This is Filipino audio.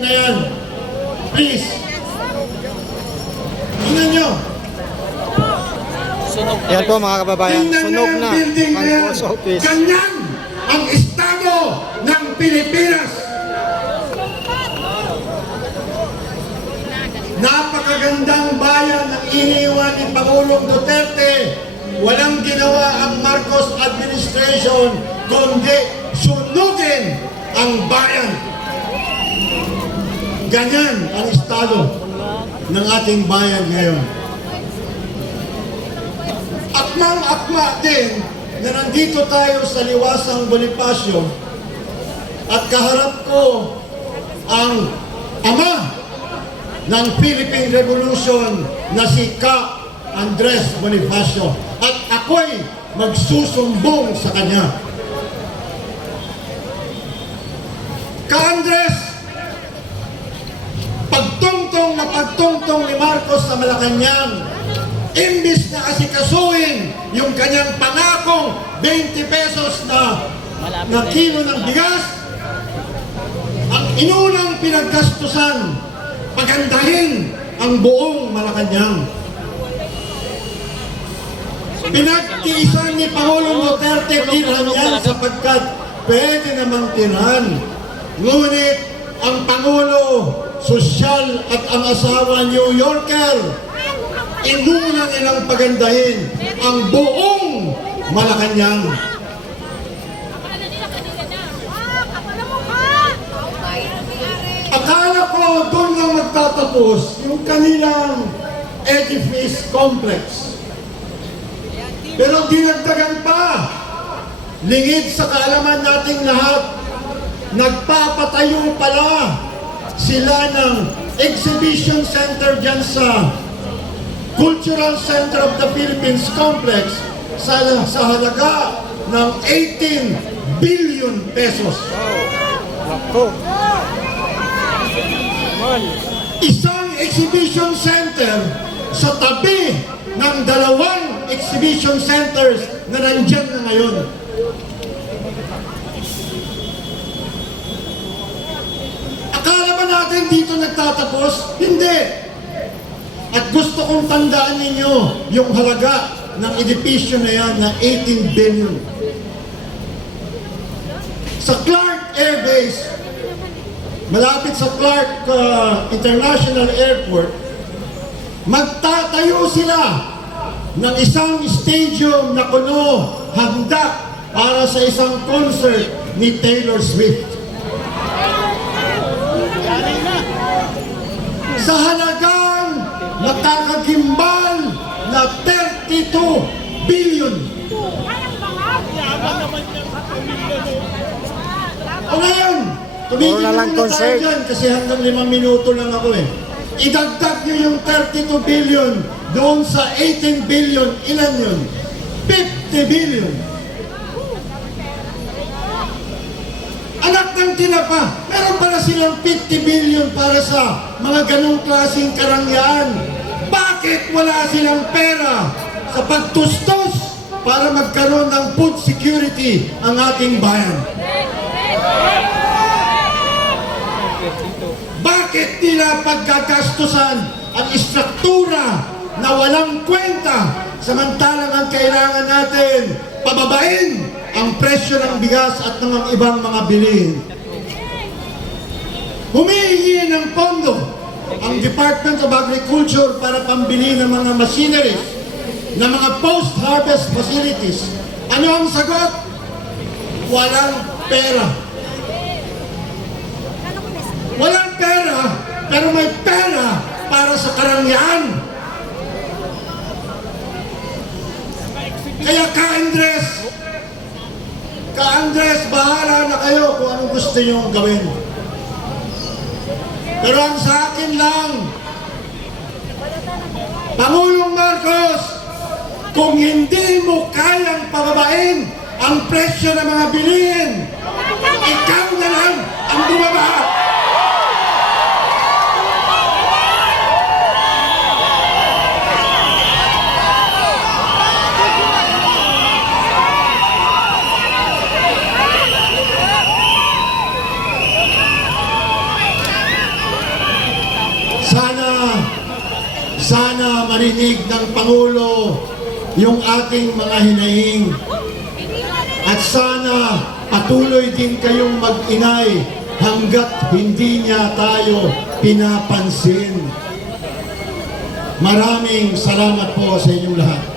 na yan. Please. Tingnan nyo. Yan po mga kababayan, sunog na ang post office. Ganyan ang estado ng Pilipinas. Napakagandang bayan ang iniwan ni Pangulong Duterte. Walang ginawa ang Marcos administration kundi sunugin ang bayan. Ganyan ang estado ng ating bayan ngayon. Akmang-akma din na nandito tayo sa Liwasang Bonifacio at kaharap ko ang ama ng Philippine Revolution na si Ka Andres Bonifacio at ako'y magsusumbong sa kanya. Ka Andres, pagtungtong ni Marcos sa Malacanang, imbis na asikasuhin yung kanyang pangakong 20 pesos na kilo ng bigas, ang inunang pinaggastusan, pagandahin ang buong Malacanang. Pinagtiisan ni Pangulong Duterte tirhan yan sapagkat pwede namang tirhan. Ngunit ang Pangulo, sosyal at ang asawa New Yorker, inuna nilang pagandahin ang buong Malacanang. Akala ko doon lang magtatapos yung kanilang edifice complex. Pero dinagdagan pa. Lingid sa kaalaman nating lahat, nagpapatayo pala sila ng exhibition center dyan sa Cultural Center of the Philippines Complex sa halaga ng 18 billion pesos. Isang exhibition center sa tabi ng dalawang exhibition centers na nandyan na ngayon. Akala ba natin dito nagtatapos? Hindi. At gusto kong tandaan ninyo yung halaga ng edipisyo na yan na 18 billion. Sa Clark Air Base, malapit sa Clark International Airport, magtatayo sila ng isang stadium na kuno handa para sa isang concert ni Taylor Swift. Sa halagang nakakagimbal na 32 billion. O ngayon, tumigil lang tayo dyan kasi hanggang 5 minuto lang ako eh. Idagdag nyo yung 32 billion doon sa 18 billion, ilan yun? 50 billion. Anak ng tinapa, meron pala silang 50 billion para sa mga ganong klaseng karangyaan. Bakit wala silang pera sa pagtustos para magkaroon ng food security ang ating bayan? Bakit nila pagkagastusan ang istruktura na walang kwenta samantalang ang kailangan natin pababain ang presyo ng bigas at ng ibang mga bilihin? Humihingi ng pondo ang Department of Agriculture para pambili ng mga machineries, ng mga post-harvest facilities. Ano ang sagot? Walang pera. Walang pera, pero may pera para sa karangyaan. Kaya Ka Andres, bahala na kayo kung anong gusto nyo gawin. Pero ang sa akin lang, Pangulong Marcos, kung hindi mo kayang pababain ang presyo ng mga bilihin, ikaw na lang ang bumaba. Sana marinig ng Pangulo yung ating mga hinaing. At sana patuloy din kayong mag-ingay hanggat hindi niya tayo pinapansin. Maraming salamat po sa inyong lahat.